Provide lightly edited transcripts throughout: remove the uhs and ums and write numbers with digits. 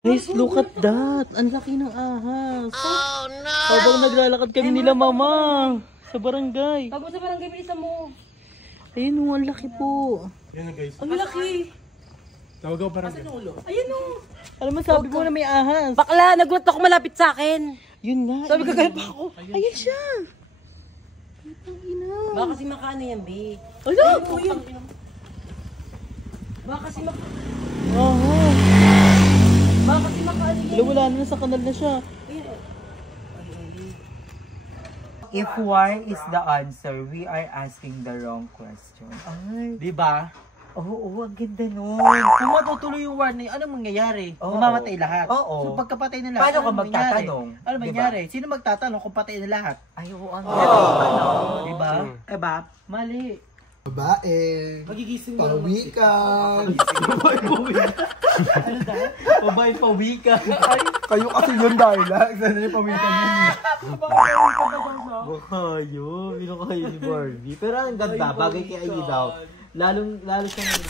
Guys, look at that. Ang laki ng ahas. Oh no! Habang naglalakad kami nila mama sa barangay. Pag sa barangay, may isa mo. Ayun o, ang laki po. Yan na guys. Ang laki. Tawag ako parang Ayun o. Alam mo, sabi mo na may ahas. Bakla, nagulat ako malapit sa akin. Yun nga. Sabi ko, kaya pa ako. Ayun siya. Ang ina. Baka kasi makaano yan, be. Ala! Baka kasi Oo. Baka kasi makaano yan. Wala, wala na sa kanal na siya. If why is the answer, we are asking the wrong question. Ay. Diba? Oo, ang ganda nun. Kung matutuloy yung war na yun, anong mangyayari? Oo. Mamamatay lahat. Oo. So pagkapatay na lahat, Paano ka anong mangyayari? magtatanong? Ano Diba? mangyayari? Sino magtatanong kung patay na lahat? Ay, oo, ang ganda. Diba? Diba? Mali. babae. Magigising mo. Pawikan. Babae pawikan. Ano dahil? Babae pawikan. Ay, Kayo kasi yun dahil ha. Sana yung pawikan yun. babae pawikan na daw. Kayo, bino kayo ni Barbie. Pero ang ganda, bagay kay Ayi daw. Lalo siyang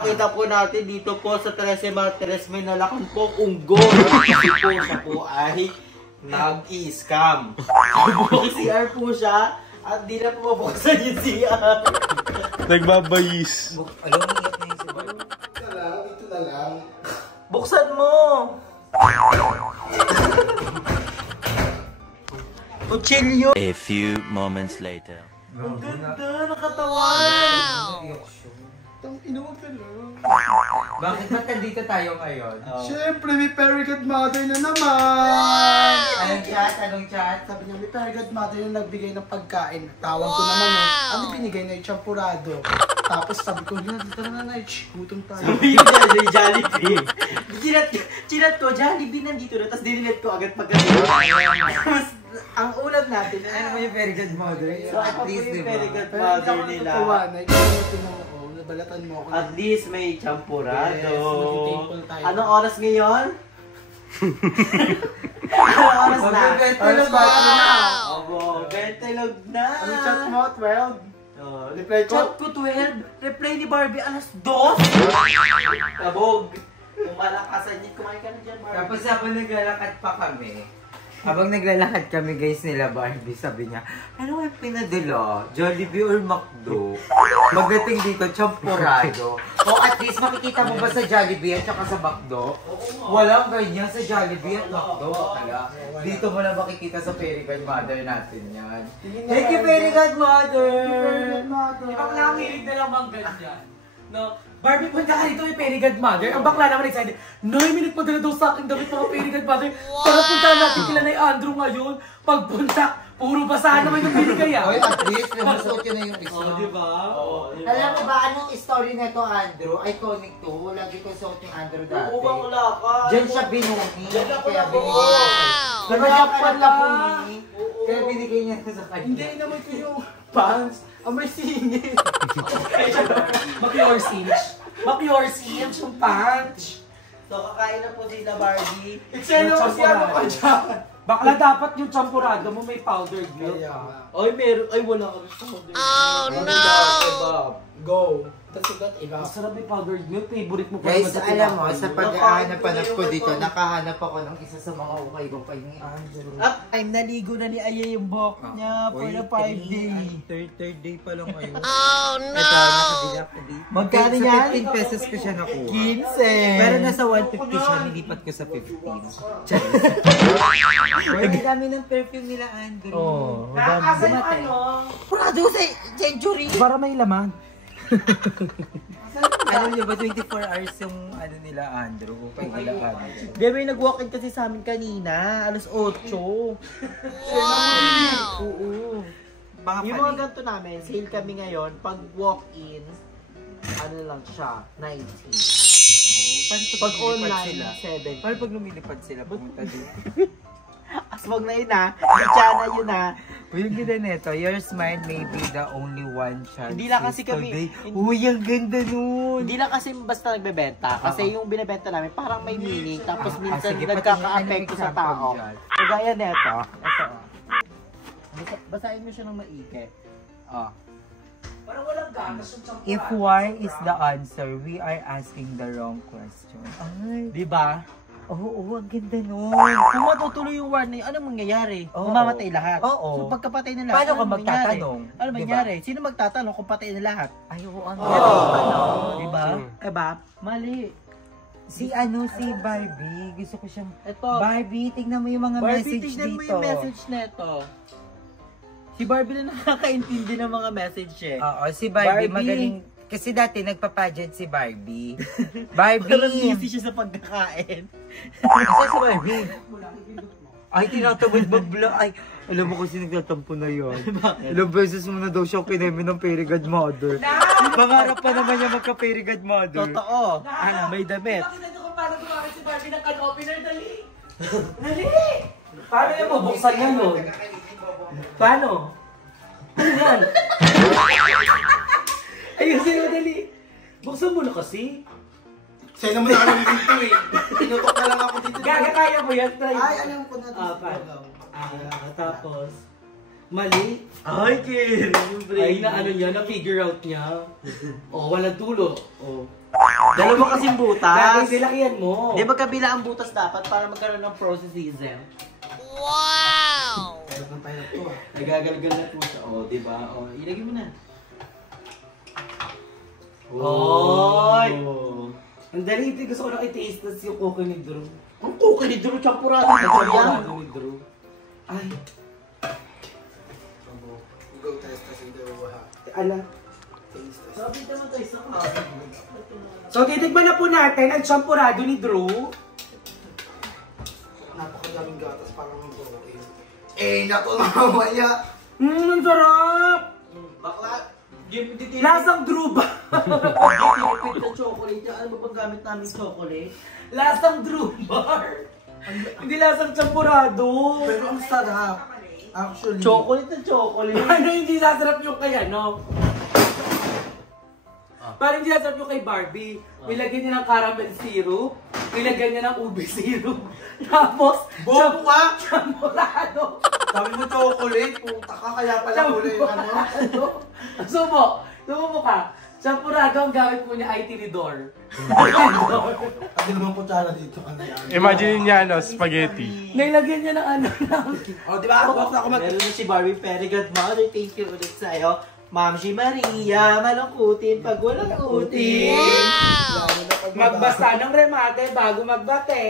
kita po natin dito po sa Trece Martires may nalakan po unggoy. Kasi po siya po ay nag-i-scam. CR po siya at di na po mabuksan yung CR. Nagbabayis. Alam mo, iyak na yung sabi. Dito na lang. Buksan mo! Uchilyo! A few moments later. Ang ganda, nakatawan! Wow! Inuwag ka lang. Bakit ba't nandito tayo ngayon? Siyempre, may fairy godmother na naman. Anong chat? Anong chat? Sabi niya, may fairy godmother na nagbigay ng pagkain. Tawag ko naman ano binigay na champurado. Tapos sabi ko, dito na na, gutom tayo. Sabi yung Jollibee. Chinat ko, Jollibee nandito na. Tapos dinilet ko agad pagkasin. Tapos, ang ulam natin, ano mo yung very good mother? So at least, di ba? Very good mother nila. Balatan mo ako. At least may champurado. Yes, mag-thankful tayo. Anong oras ngayon? Anong oras na? Alas 4 na. Obo, bentelog na. Ano chat mo? 12? Oh, Reply ko? Chat ko 12. Reply ni Barbie alas 2. Kabog. Kung malakasan niya, kumain ka na dyan, Barbie. Tapos habang naglalakad pa kami, habang naglalakad kami guys nila Barbie, sabi niya, ano ang pinadala? Jollibee or McDo? Magdating dito, champurado. O at least makikita mo ba sa Jollibee at saka sa McDo? Walang ganyan sa Jollibee at McDo. Kaya dito mo na makikita sa Fairy Godmother natin yan. Thank you, Fairy Godmother! Ibang lang hilig na lang bang ganyan. No? Barbie, punta ka dito yung Fairy Godmother. Ang bakla naman excited. 9 minutes pa daw sa akin damit mga Fairy Godmother. Tara punta natin kila na Andrew ngayon. Pagpunta, puro basahan naman yung binigay ah. Oy, at least, namusuot yun na yung isa. Oh, diba? Oh, diba? Alam mo ba, anong story na to, Andrew? Iconic to. Lagi ko suot yung Andrew dati. Oo, bakla ka. Diyan siya binuni. Diyan ako Kaya nabuo. binigay niya. Diba siya pala puni? Oo. Kaya binigay niya sa kanya. Hindi naman ko yung pants. May singit. Mac-your-cinch. Mac-your-cinch yung punch. So, kakain na po sila Barbie. Eksena mo siya ano pa dyan. Bakla dapat yung champurado mo may powdered milk. Ay, meron. Ay, wala kami powder. Oh no! Go. That's that iba. Masarap may powdered milk. Favorite mo pa Guys, naman sa alam mo, tinapay sa mo. pag-ahanap ko dito, nakahanap ako ng isa sa mga ukay-ukay ni Andrew. Up, I'm naligo na ni Aya yung buhok niya for the 5 day. Third day pa lang ngayon. Oh no! Ito, nakabila ko dito. Magkano Sa yan? 15 pesos ko siya nakuha. 15. Pero nasa 150 siya, nilipat ko sa 15. Ang dami ng perfume nila, Andrew. Oh, Asan yung ano? Prado sa Century. Para may laman. Alam niyo ba, 24 hours yung ano nila, Andrew? Ukay nila, Andrew. Di, may nag-walk-in kasi sa amin kanina. Alas 8. Wow! Oo. Mga Yung mga ganito namin, sale kami ngayon. Pag walk-in, ano lang siya, 90. Pag online, 7. Paano pag lumilipad sila pumunta dito? Aswag na yun ha. Diyan na yun ha. Yung ganda nito, your smile may be the only one chance. Hindi lang kasi kami- today. Uy, ang ganda nun. Hindi lang kasi basta nagbebenta. Kasi yung binebenta namin parang may meaning. Tapos minsan sige, nagkaka-apekto sa tao. Kagaya neto. Ito. Basahin mo siya ng maigi. Oh. Parang walang gatas yung champurado. If war is the answer, we are asking the wrong question. Ay, Di ba? oo, ang ganda nun. Kung matutuloy yung war na yun, anong mangyayari? Oo. Mamamatay lahat. Oo. So pagkapatay na lahat, Paano ka anong mangyayari? magtatanong? Ano Diba? mangyayari? Sino magtatanong kung patay na lahat? Ay, oo, ang Di ba? Diba? Mali. Si Barbie, gusto ko siyang... Ito. Barbie, tingnan mo yung mga Barbie, message tignan dito. mo yung message neto. Si Barbie na nakakaintindi ng mga message eh. Oo, si Barbie, Barbie. magaling. Kasi dati nagpa-pageant si Barbie. Parang Barbie! busy siya sa pagkakain. Kasi si Barbie. Ay, tinatamad mag-vlog. Ay, alam mo kasi nagtatampo na yun. Ilang beses mo na daw siya kinemi ng Fairy Godmother. Pangarap pa naman niya magka-Fairy Godmother. Totoo. Ano, may damit. Nakita niyo kung paano gumamit si Barbie ng can opener, dali! Dali! Paano yung bubuksan yan nun? Paano? Ano yan? Ayusin mo, dali! Buksan mo na kasi. Sa'yo naman ako dito eh. Tinutok na lang ako dito. Gaga, kaya mo yan, try. Ay, alam ko na dito. paano? Tapos, mali. Ay, Kiri. Yung Ay, na ano niya, na-figure out niya. Oh, walang tulo. Oh. Dalawa kasing Gagawin butas. silakihan mo. Di ba kabila ang butas dapat para magkaroon ng processism? Pero kung tayo to ah. Nagagalgal na po siya. O, di ba? O, ilagay mo na. Oy! Oh. Ang dali, gusto ko na i-taste tas yung coco ni Drew. Ang kuka ni Drew, champurado na Champurado yan. ni Drew. Ay, Go test test yung dalawa ha. ala. Taste test. Sabi naman tayo sa So, titigman na po natin ang champurado ni Drew. Napakadaming gatas parang ang broken. Eh, naku mamaya. Ang sarap! Bakla, Lasang Drew ba? tinipid na chocolate. Ano ba bang gamit namin chocolate? Lasang Drew bar. Hindi lasang champurado. Pero ang sarap. Actually. Chocolate na chocolate. Ano hindi sasarap yung kay ano? Parang hindi sasarap yung kay Barbie. Nilagyan niya ng caramel syrup. Nilagyan niya ng ube syrup. Tapos, Bobo ka! champurado. Sabi mo chocolate, puta ka, kaya pala huli yung ano. Sumo mo ka. Champurado ang gamit po niya ay tinidor. Ate naman kutsara dito. Ano yan? Imagine niya, no, spaghetti. Nilagyan niya ng ano ng... O, di ba? Box ako mag... Meron na si Barbie Perigot Mother. Thank you ulit sa'yo. Ma'am si Maria, malungkutin pag walang utin. Magbasa ng remate bago magbate.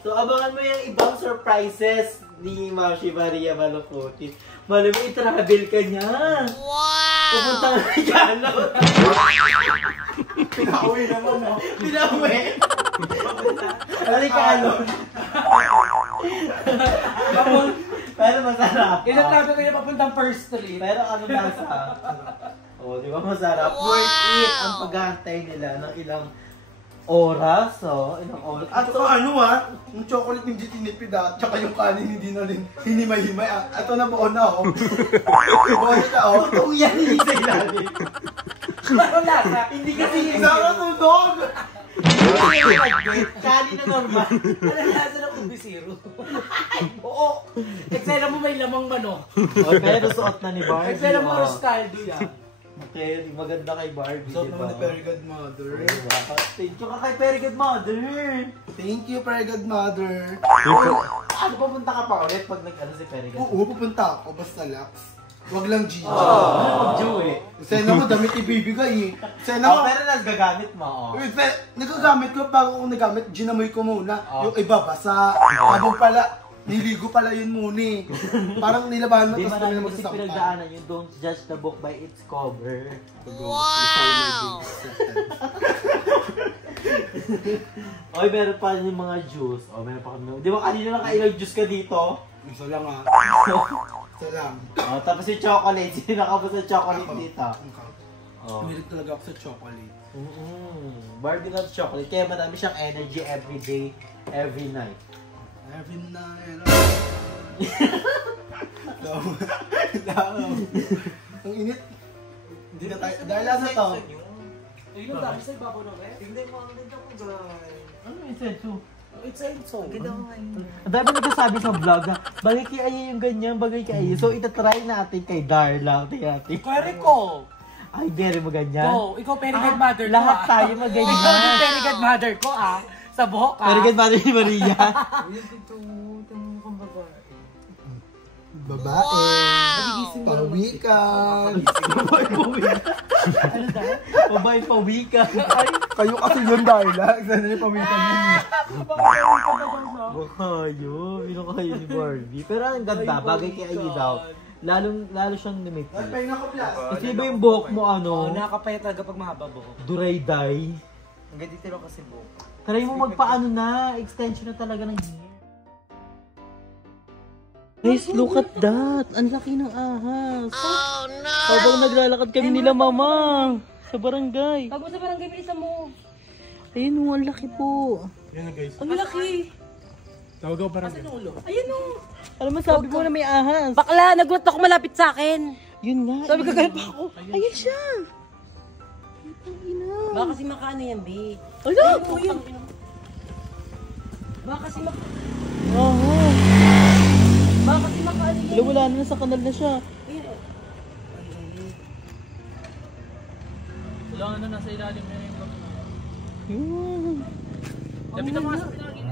So, abangan mo yung ibang surprises ni Ma'am si Maria Malungkutin. Malam mo, i-travel ka niya. Wow! Pupunta ka na dyan. Pinauwi naman, no? Pinauwi. Halika, ano? Pero masarap. Inatrabe ko niya papuntang First Street. Pero ano nasa? Oh, di ba masarap? Worth it ang paghahantay nila ng ilang oras, oh. Ilang oras. At so ano ah, yung chocolate hindi tinipid ah, tsaka yung kanin hindi na rin hinimay-himay ah. Ito na buo na oh. Buo na oh. Totoo yan, hindi sa ilalim. Ano lasa? Hindi kasi yung Isang natudog! Kali na normal. Ano lasa ng ube syrup? Oo. Eksena mo may lamang manok. Oh, pero suot na ni Barbie. Eksena mo oh. Roscaldo yan. Okay, maganda kay Barbie, So di naman ba? ni Very Good Mother. Thank you ka kay Very Good Mother. Thank you, Very Good Mother. Ano, pupunta ka pa ulit pag nag-ano si Very Good? Oo, pupunta ako, basta lax. Wag lang G. Jew eh. Sena mo, damit ibibigay eh. Sena Oh, mo, pero nagagamit mo, oh. nagagamit ko, bago ko nagamit, ginamoy ko muna. Oh. Yung iba, basa. Habang pala, niligo pala yun muna eh. Parang nilabahan mo, Di tapos ba kami na namin kasi magsasampa. pinagdaanan yun, don't judge the book by its cover. Oy, meron pa yung mga juice. Oh, meron pa kami. Di ba kanina lang kailang juice ka dito? Isa lang ah. Isa lang. Oh, tapos yung chocolate. Sino ka ba sa chocolate dito? Oh. Umilig talaga ako sa chocolate. Barbie loves chocolate. Kaya marami siyang energy every day, every night. Every night. Ang init. Hindi na tayo. Dahil lang na to. Ayun ang dami sa ibabaw ng ref. Tingnan mo, ang ganda ko guys. Ano yung senso? It's so. Ang ganda ko ngayon. Ang dami nagsasabi sa vlog na bagay kay Aya yung ganyan, bagay kay Aya. So, itatry natin kay Darla. Tingnan natin. Kwere ko. Ay, very mo ganyan. Go, ikaw perigad mother ko. Lahat ah. tayo maganyan. Ikaw din perigad mother ko ah. Sa buhok ah. Pero ganyan mali ni Maria. Uy, ito. Tingnan kong babae. Babae. Pawikan. Ano daw? Babae pawika. Ay, Kayo kasi yun dahil lang. Sana yung pawikan yun. kayo. Yun kayo ni Barbie. Pero ang ganda, bagay kay Aya daw. Lalo siyang nimiti. Pahinga ko plus. Kasi ba yung buhok mo Oh, ano? nakakapayat talaga pag mahaba buhok. Duray-day. Ang ganda tiro kasi buhok. Try mo magpaano na, extension na talaga ng hair. Guys, look at that. Ang laki ng ahas. Oh no! Habang naglalakad kami nila mama sa barangay. Pag mo sa barangay, bilisan mo. Ayun oh, ang laki po. Yan na guys. Ang laki. Tawag ako parang Ayun o. Ano masabi mo na may ahas? Bakla, nagulat ako malapit sa akin. Yun nga. Sabi ko, ganun pa ako. Ayun siya. Ang ina. Baka kasi makaano yan, be. Ala! Oo, yun. Baka kasi Oo. Baka kasi makaano yan. Wala, wala na, nasa kanal na siya. Kailangan na nasa ilalim na yung vlog na. Yun. Lapit na mga sa pinagin.